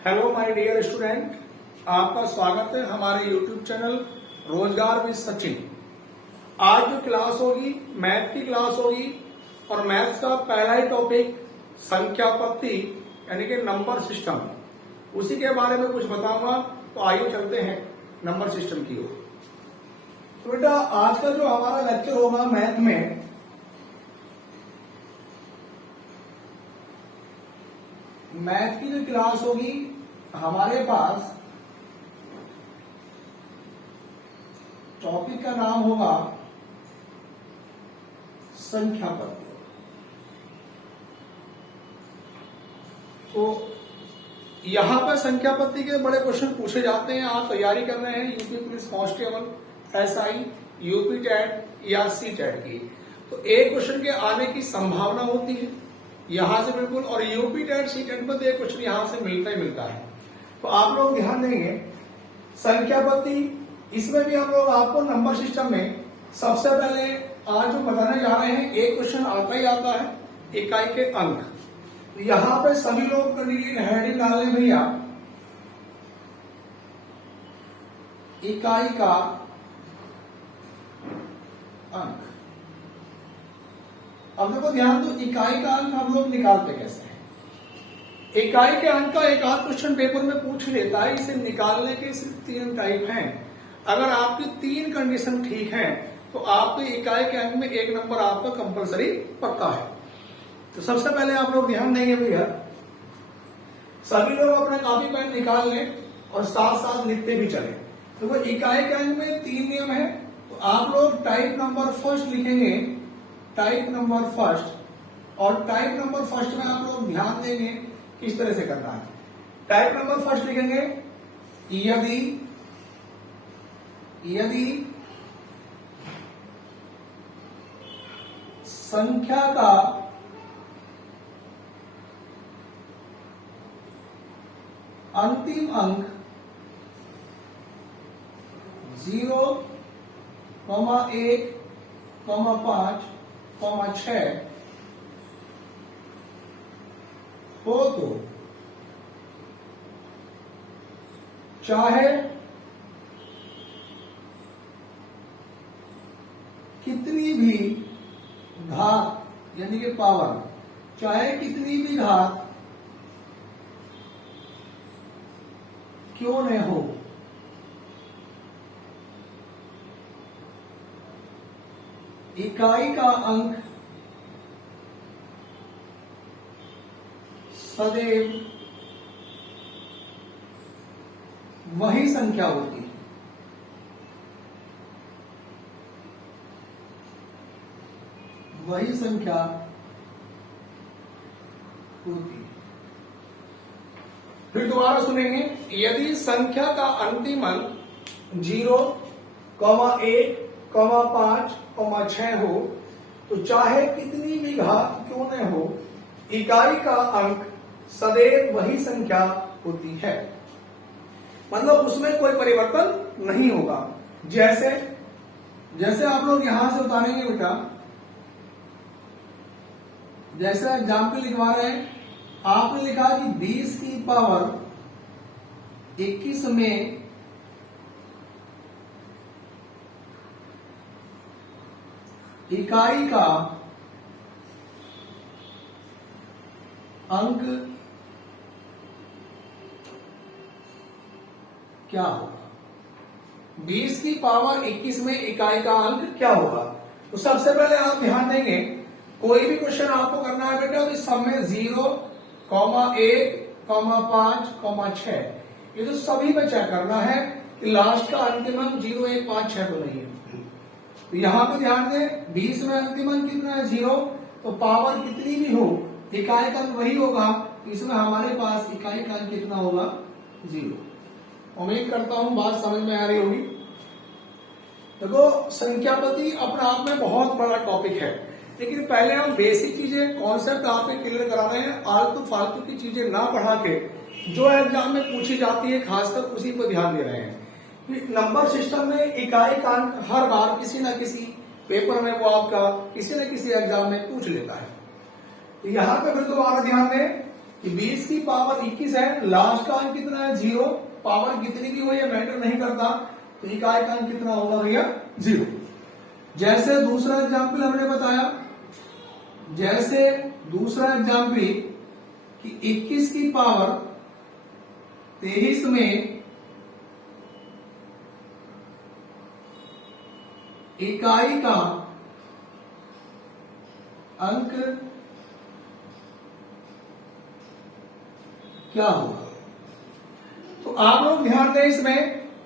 Hello my dear student, आपका स्वागत है हमारे यूट्यूब चैनल रोजगार विद सचिन। आज जो क्लास होगी मैथ की क्लास होगी और मैथ्स का पहला ही टॉपिक संख्यापत्ति यानी कि नंबर सिस्टम, उसी के बारे में कुछ बताऊंगा। तो आइए चलते हैं नंबर सिस्टम की ओर। तो बेटा आज का जो हमारा लेक्चर होगा मैथ में, मैथ की जो क्लास होगी हमारे पास टॉपिक का नाम होगा संख्यापत्ति। तो यहां पर संख्यापत्ति के बड़े क्वेश्चन पूछे जाते हैं। आप तैयारी कर रहे हैं UP police constable, SI, UP TET या सी टेट की, तो एक क्वेश्चन के आने की संभावना होती है यहां से बिल्कुल, और यूपी टेट सी टेट में तो एक क्वेश्चन यहां से मिलता ही मिलता है। तो आप लोग ध्यान देंगे संख्यापत्ति, इसमें भी हम लोग आपको नंबर सिस्टम में सबसे पहले आज जो बताने जा रहे हैं एक क्वेश्चन आता ही आता है इकाई के अंक। तो यहां पे सभी लोग हेडिंग डाल लें भैया, इकाई का अंक। अब देखो ध्यान दो, इकाई का अंक हम लोग निकालते कैसे हैं। इकाई के अंक का एक आध क्वेश्चन पेपर में पूछ लेता है। इसे निकालने के सिर्फ 3 टाइप हैं। अगर आपकी 3 कंडीशन ठीक है तो आपके इकाई के अंक में 1 नंबर आपका कंपलसरी पक्का है। तो सबसे पहले आप लोग ध्यान देंगे भैया, सभी लोग अपना कॉपी पेन निकाल लें और साथ साथ लिखते भी चले। तो वो इकाई के अंक में 3 नियम है। तो आप लोग टाइप नंबर फर्स्ट लिखेंगे, टाइप नंबर फर्स्ट। और टाइप नंबर फर्स्ट में आप लोग ध्यान देंगे किस तरह से करना है। टाइप नंबर फर्स्ट लिखेंगे, यदि संख्या का अंतिम अंक 0, 1, 5, 6 हो तो चाहे कितनी भी घात यानी कि पावर, चाहे कितनी भी घात क्यों न हो, इकाई का अंक सदैव वही संख्या होती है। वही संख्या होती है। फिर दोबारा सुनेंगे, यदि संख्या का अंतिम अंक 0, 1, 5, 6 हो तो चाहे कितनी भी घात क्यों न हो, इकाई का अंक सदैव वही संख्या होती है। मतलब उसमें कोई परिवर्तन नहीं होगा। जैसे जैसे आप लोग यहां से उतारेंगे बेटा, जैसे एग्जाम्पल लिखवा रहे हैं, आपने लिखा कि 20 की पावर 21 में इकाई का अंक क्या होगा। 20 की पावर 21 में इकाई का अंक क्या होगा। तो सबसे पहले आप ध्यान देंगे, कोई भी क्वेश्चन आपको करना है बेटा तो इस सब में 0, 1, 5, 6 ये तो सभी में चेक करना है कि लास्ट का अंतिम अंक 0, 1, 5, 6 तो नहीं है। तो यहां पे ध्यान दें, 20 में अंतिम अंक कितना है 0, तो पावर कितनी भी हो इकाई का अंक वही होगा। तो इसमें हमारे पास इकाई का अंक कितना होगा 0। उम्मीद करता हूं बात समझ में आ रही होगी। देखो संख्यापति अपने आप में बहुत बड़ा टॉपिक है, लेकिन पहले हम बेसिक चीजें कॉन्सेप्ट आपके क्लियर करा रहे हैं। आलतू फालतू की चीजें ना बढ़ा के जो एग्जाम में पूछी जाती है खासकर उसी पर ध्यान दे रहे हैं। नंबर सिस्टम में इकाई का अंक हर बार किसी न किसी पेपर में वो आपका किसी न किसी एग्जाम में पूछ लेता है। तो यहां पे फिर दोबारा ध्यान दें, कि 20 की पावर 21 है, लास्ट का अंक कितना है 0, पावर कितनी भी हो ये मैटर नहीं करता, तो इकाई का अंक कितना होगा भैया 0। जैसे दूसरा एग्जाम्पल हमने बताया, जैसे दूसरा एग्जाम्पल कि 21 की पावर 23 में इकाई का अंक क्या होगा। तो आप लोग ध्यान दें, इसमें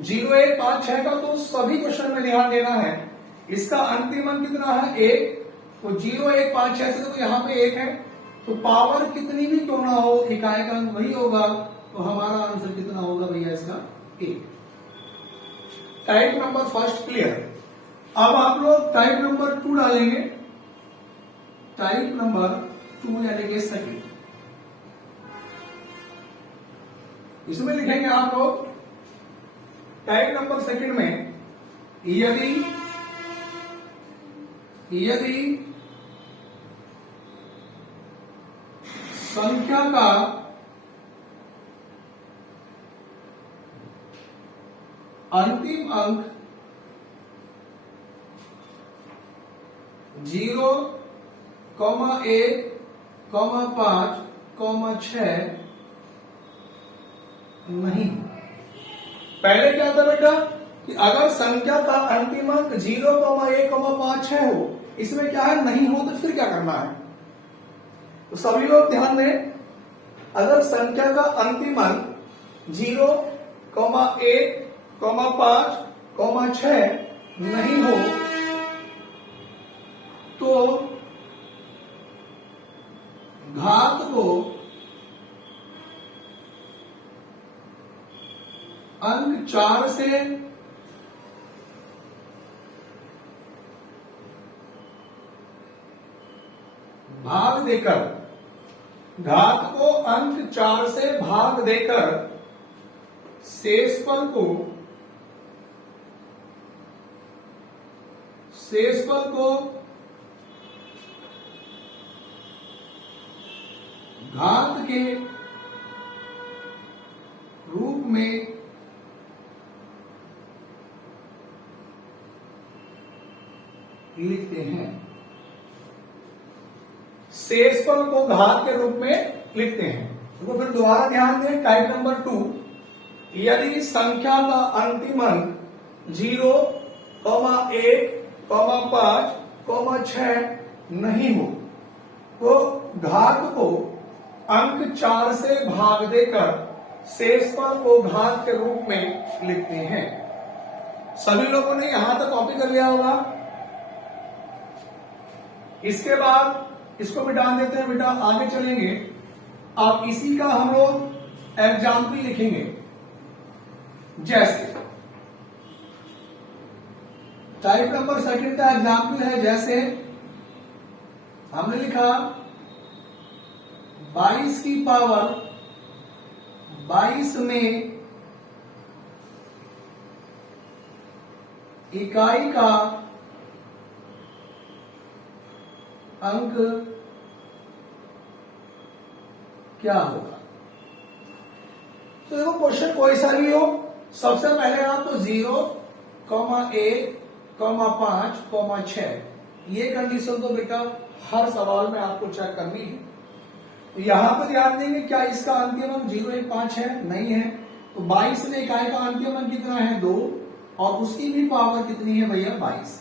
0 1 5 6 का तो सभी क्वेश्चन में ध्यान देना है। इसका अंतिम अंक कितना है 1, तो 0 1 5 6 से तो यहां पे 1 है, तो पावर कितनी भी क्यों ना हो इकाई का अंक वही होगा, तो हमारा आंसर कितना होगा भैया इसका 1। Type number first clear. अब आप लोग टाइप नंबर 2 डालेंगे, टाइप नंबर 2 यानी कि सेकंड। इसमें लिखेंगे आप लोग टाइप नंबर सेकंड में, यदि संख्या का अंतिम अंक 0, 1, 5, 6 नहीं। पहले क्या था बेटा कि अगर संख्या का अंतिम अंक 0, 1, 5, 6 हो, इसमें क्या है नहीं हो, तो फिर क्या करना है। तो सभी लोग ध्यान दें, अगर संख्या का अंतिम अंक 0, 1, 5, 6 नहीं हो तो घात को अंक 4 से भाग देकर, घात को अंक 4 से भाग देकर शेषफल को घात के रूप में लिखते हैं। शेषफल को घात के रूप में लिखते हैं। तो फिर दोबारा ध्यान दें, टाइप नंबर 2, यदि संख्या का अंतिम अंक 0, 1, 5, 6 नहीं हो तो घात को अंक 4 से भाग देकर शेषफल को घात के रूप में लिखते हैं। सभी लोगों ने यहां तक कॉपी कर लिया होगा। इसके बाद इसको मिटा देते हैं बेटा, आगे चलेंगे। आप इसी का हम लोग एग्जाम्पल लिखेंगे। जैसे टाइप नंबर सेकंड का एग्जाम्पल है, जैसे हमने लिखा 22 की पावर 22 में इकाई का अंक क्या होगा। तो देखो क्वेश्चन कोई सा भी हो, सबसे पहले आपको 0, 1, 5, 6 ये कंडीशन तो बेटा हर सवाल में आपको चेक करनी है। तो यहां पर ध्यान देंगे, क्या इसका अंतिम अंक 0, 1, 5 है? नहीं है। तो 22 में इकाई का अंतिम अंक कितना है 2, और उसकी भी पावर कितनी है भैया 22।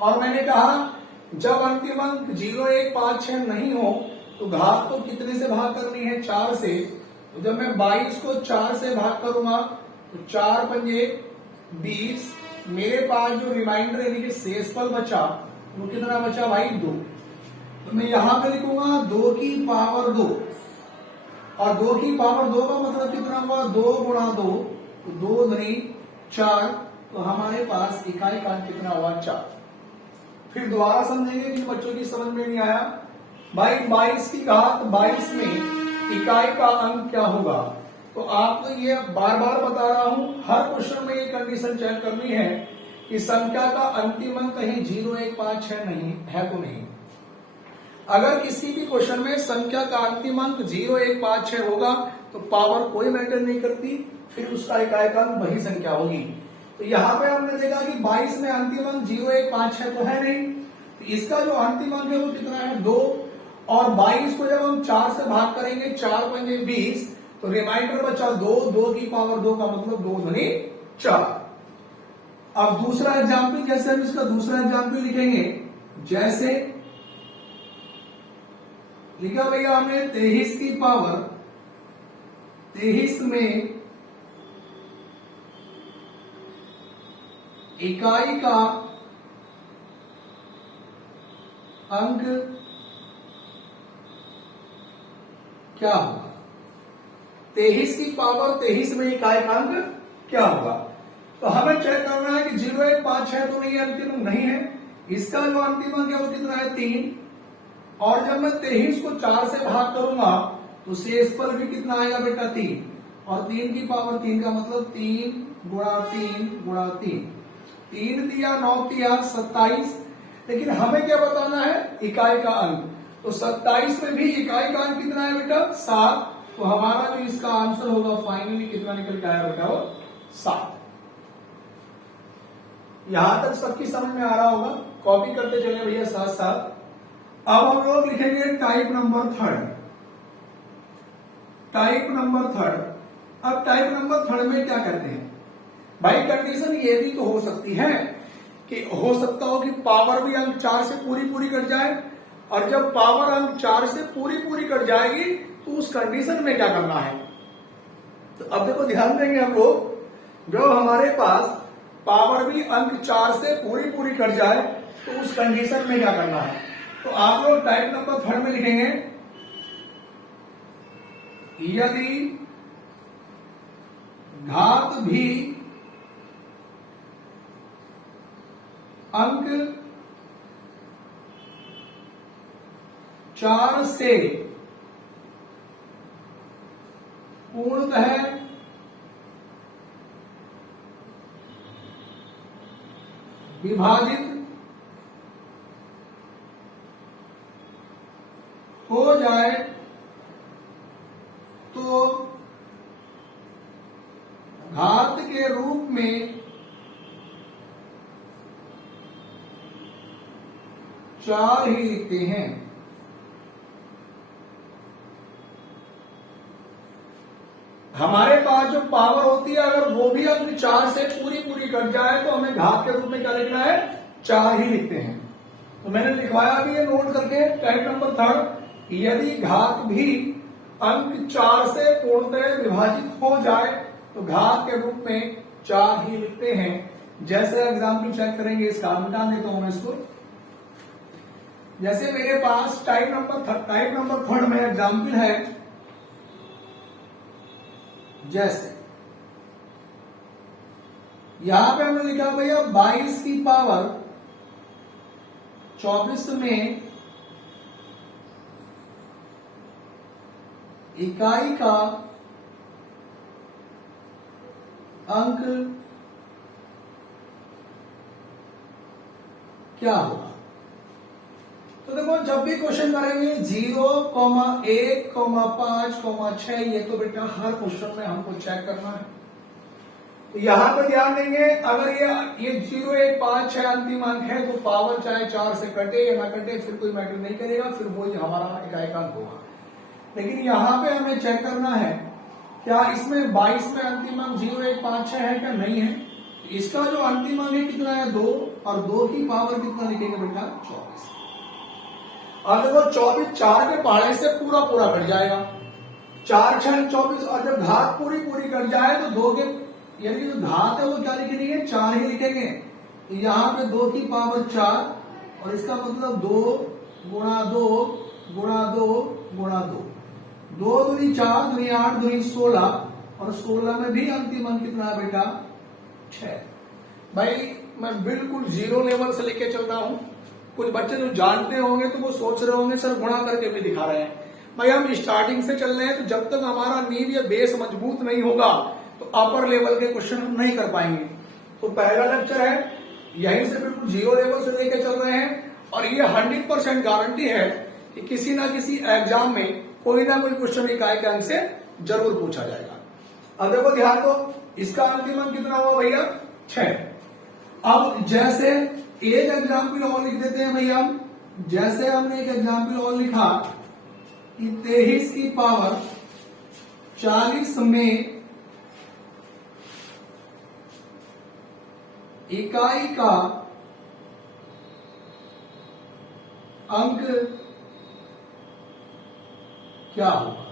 और मैंने कहा जब अंतिम अंक 0, 1, 5, 6 नहीं हो तो घात को कितने से भाग करनी है 4 से। तो जब मैं 22 को 4 से भाग करूंगा तो 4 पंजे 20, मेरे पास जो रिमाइंडर यानी कि शेषफल बचा वो कितना बचा भाई 2। तो मैं यहां पे लिखूंगा 2 की पावर 2, और 2 की पावर 2 का मतलब कितना हुआ 2 गुणा 2, तो 2 दूनी 4, तो हमारे पास इकाई का कितना हुआ 4। फिर दोबारा समझेंगे कि बच्चों की समझ में नहीं आया भाई 22 की घात 22 में इकाई का अंक क्या होगा। तो आपको ये बार बार बता रहा हूं, हर क्वेश्चन में ये कंडीशन चेक करनी है कि संख्या का अंतिम अंक कहीं 0, 1, 5, 6 नहीं है तो नहीं। अगर किसी भी क्वेश्चन में संख्या का अंतिम अंक 0, 1, 5, 6 होगा तो पावर कोई मैटर नहीं करती, फिर उसका इकाई का अंक वही संख्या होगी। तो यहाँ पे हमने देखा कि 22 में अंतिम अंक 0, 1, 5, 6 तो है नहीं, तो इसका जो अंतिम अंक है वो कितना है 2, और 22 को जब हम 4 से भाग करेंगे 4 पंजे 20, तो रिमाइंडर बचा 2, 2 की पावर 2 का मतलब 2 दूनी 4। अब दूसरा एग्जाम्पल, जैसे हम इसका दूसरा एग्जाम्पल लिखेंगे, जैसे लिखा भैया हमने 23 की पावर 23 में इकाई का अंक क्या होगा। 23 की पावर 23 में इकाई का अंक क्या होगा, तो हमें चेक करना है कि 0, 1, 5, 6 तो नहीं है, अंतिम अंक नहीं है। इसका जो अंतिम अंक है वो कितना है 3, और जब मैं 23 को 4 से भाग करूंगा तो शेष पर भी कितना आएगा बेटा 3, और 3 की पावर 3 का मतलब 3 गुणा 3 गुणा 3, 3 दिया 9 दिया 27। लेकिन हमें क्या बताना है इकाई का अंक, तो 27 में भी इकाई का अंक कितना है बेटा 7, तो हमारा जो इसका आंसर होगा फाइनली कितना निकल के आया बेटा वो 7। यहां तक सबकी समझ में आ रहा होगा, कॉपी करते चले भैया साथ साथ। अब हम लोग लिखेंगे टाइप नंबर 3। Type number 3। अब टाइप नंबर 3 में क्या कहते हैं भाई, कंडीशन ये भी तो हो सकती है कि हो सकता हो कि पावर भी अंक 4 से पूरी कट जाए, और जब पावर अंक 4 से पूरी कट जाएगी तो उस कंडीशन में क्या करना है। तो अब देखो ध्यान देंगे हम लोग, जो हमारे पास पावर भी अंक 4 से पूरी कट जाए तो उस कंडीशन में क्या करना है। तो आप लोग टाइप नंबर 3 में लिखेंगे, यदि घात भी अंक 4 से पूर्णतः विभाजित हो जाए तो घात के रूप में 4 ही लिखते हैं। हमारे पास जो पावर होती है अगर वो भी अंक 4 से पूरी कट जाए तो हमें घात के रूप में क्या लिखना है 4 ही लिखते हैं। तो मैंने लिखवाया भी है नोट करके, टाइप नंबर 3, यदि घात भी अंक 4 से पूर्णतः विभाजित हो जाए तो घात के रूप में 4 ही लिखते हैं। जैसे एग्जाम्पल चेक करेंगे, इसका मिटा देता हूं मैं इसको। जैसे मेरे पास टाइप नंबर 3 में एग्जाम्पल है, जैसे यहां पे हमने लिखा भैया 22 की पावर 24 में इकाई का अंक क्या होगा। तो देखो जब भी क्वेश्चन करेंगे 0, 1, 5, 6, ये तो बेटा हर क्वेश्चन में हमको चेक करना है। तो यहां पर ध्यान देंगे, अगर ये 0, 1, 5, 6 अंतिम अंक है तो पावर चाहे 4 से कटे या ना कटे फिर कोई मैटर नहीं करेगा, फिर वही हमारा इकाई का अंक होगा। लेकिन यहां पे हमें चेक करना है क्या इसमें 22 में अंतिम अंक 0, 1, 5, 6 है क्या, नहीं है। इसका जो अंतिम अंक है कितना है 2, और 2 की पावर कितना लिखेंगे बेटा 24। और देखो 24 4 के पहाड़े से पूरा कट जाएगा, 4 6 24, और जब घात पूरी कट जाए तो 2 के यानी जो घात है वो क्या लिखेंगे 4 ही लिखेंगे। तो यहाँ पे 2 की पावर 4, और इसका मतलब 2 गुणा 2 गुणा 2 गुणा 2, 2 दूनी 4 दूनी 8 दूनी 16, और 16 में भी अंतिम अंक कितना है बेटा 6। भाई मैं बिल्कुल 0 लेवल से लेके चल रहा हूं। कुछ बच्चे जो जानते होंगे तो वो सोच रहे होंगे सर गुणा करके भी दिखा रहे हैं। भाई हम स्टार्टिंग से चल रहे हैं, तो जब तक हमारा नींव या बेस मजबूत नहीं होगा तो अपर लेवल के क्वेश्चन हम नहीं कर पाएंगे। तो पहला लेक्चर है, यहीं से बिल्कुल 0 लेवल से लेके चल रहे हैं, और ये 100% गारंटी है कि किसी ना किसी एग्जाम में कोई ना कोई क्वेश्चन इकाई के अंक से जरूर पूछा जाएगा। अब देखो ध्यान दो, इसका अंतिम अंक कितना हुआ भैया 6। अब जैसे एक एग्जाम्पल और लिख देते हैं भैया हम, जैसे हमने एक एग्जाम्पल और लिखा कि 23 की पावर 40 में इकाई का अंक क्या होगा।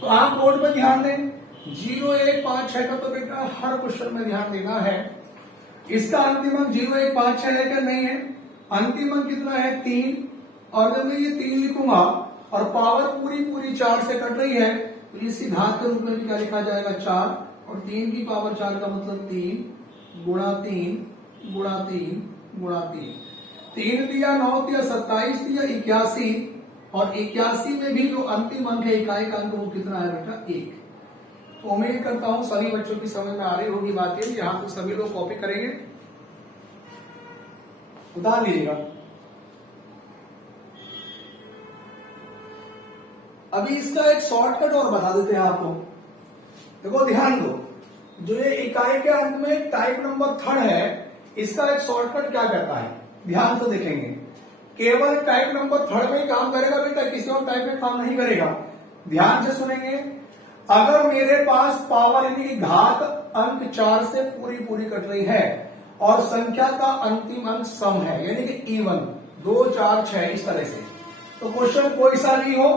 तो आप बोर्ड में ध्यान दें, 0 1 5 6 का तो बेटा हर क्वेश्चन में ध्यान देना है। इसका अंतिम अंक 0 1 5 6 है क्या? नहीं है। अंतिम अंक कितना है 3, और जब मैं ये 3 लिखूंगा और पावर पूरी पूरी 4 से कट रही है तो इसकी घात के रूप में भी क्या लिखा जाएगा 4, और 3 की पावर 4 का मतलब 3 गुणा 3 गुणा 3 गुणा 3, 3 दिया 9 दिया 27 दिया 81, और 81 में भी जो अंतिम अंक है इकाई का अंक वो कितना है बेटा 1। तो उम्मीद करता हूं सभी बच्चों की समझ में आ रही होगी बातें। यहां तो सभी लोग कॉपी करेंगे, उतार लीजिएगा। अभी इसका एक शॉर्टकट और बता देते हैं आपको। देखो ध्यान दो, जो ये इकाई के अंक में टाइप नंबर 3 है, इसका एक शॉर्टकट क्या कहता है, ध्यान से देखेंगे। केवल टाइप नंबर 3 में ही काम करेगा बेटा, किसी और टाइप में काम नहीं करेगा। ध्यान से सुनेंगे। अगर मेरे पास पावर यानी कि घात अंक 4 से पूरी पूरी कट रही है और संख्या का अंतिम अंक सम है यानी कि इवन 2 4 6 इस तरह से, तो क्वेश्चन कोई सा भी हो,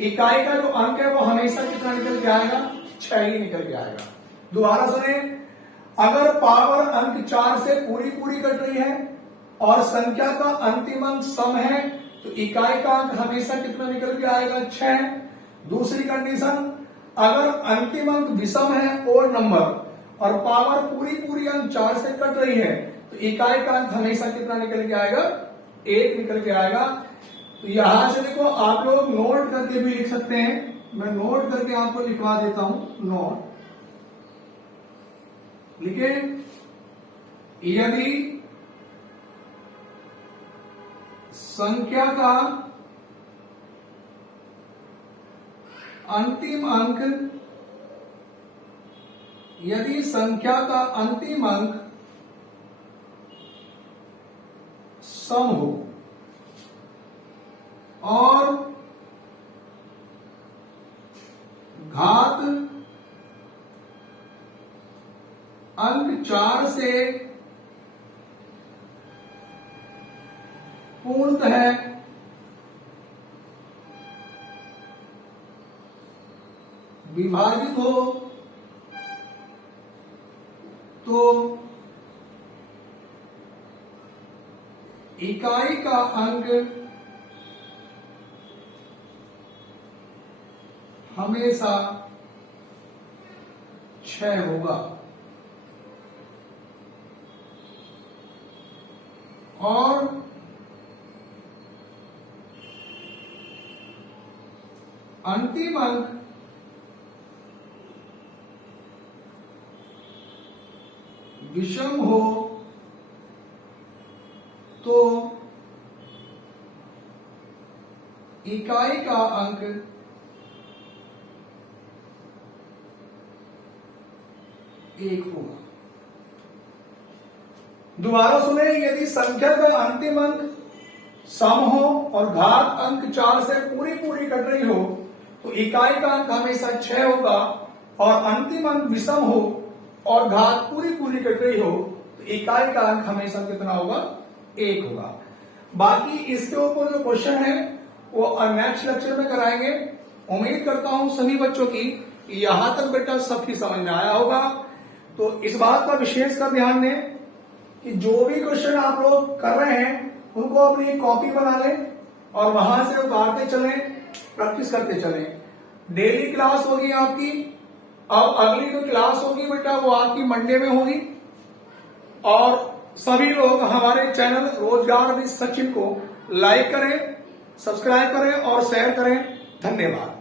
इकाई का जो अंक है वो हमेशा कितना निकल के आएगा 6 ही निकल के आएगा। दोबारा सुने, अगर पावर अंक 4 से पूरी पूरी कट रही है और संख्या का अंतिम अंक सम है तो इकाई का अंक हमेशा कितना निकल के आएगा 6। दूसरी कंडीशन, अगर अंतिम अंक विषम है ओड नंबर और पावर पूरी पूरी अंक 4 से कट रही है तो इकाई का अंक हमेशा कितना निकल के आएगा 1 निकल के आएगा। तो यहां से देखो आप लोग नोट करके भी लिख सकते हैं, मैं नोट करके आपको लिखवा देता हूं। नोट लिखे, यदि संख्या का अंतिम अंक, यदि संख्या का अंतिम अंक सम हो और घात अंक 4 से पूर्णतः विभाजित हो तो इकाई का अंक हमेशा 6 होगा। और अंतिम अंक विषम हो तो इकाई का अंक 1 होगा। दोबारा सुने, यदि संख्या का अंतिम अंक सम हो और घात अंक 4 से पूरी पूरी कट रही हो तो इकाई का अंक हमेशा 6 होगा, और अंतिम अंक विषम हो और घात पूरी पूरी कट रही हो तो इकाई का अंक हमेशा कितना होगा 1 होगा। बाकी इसके ऊपर जो क्वेश्चन है वो नेक्स्ट लेक्चर में कराएंगे। उम्मीद करता हूं सभी बच्चों की यहां तक बेटा सबकी समझ में आया होगा। तो इस बात का विशेष कर ध्यान दें कि जो भी क्वेश्चन आप लोग कर रहे हैं उनको अपनी कॉपी बना लें और वहां से उतारते चलें, प्रैक्टिस करते चलें। डेली क्लास होगी आपकी। अब अगली जो क्लास होगी बेटा वो आपकी मंडे में होगी। और सभी लोग हमारे चैनल रोजगार विद सचिन को लाइक करें, सब्सक्राइब करें और शेयर करें। धन्यवाद।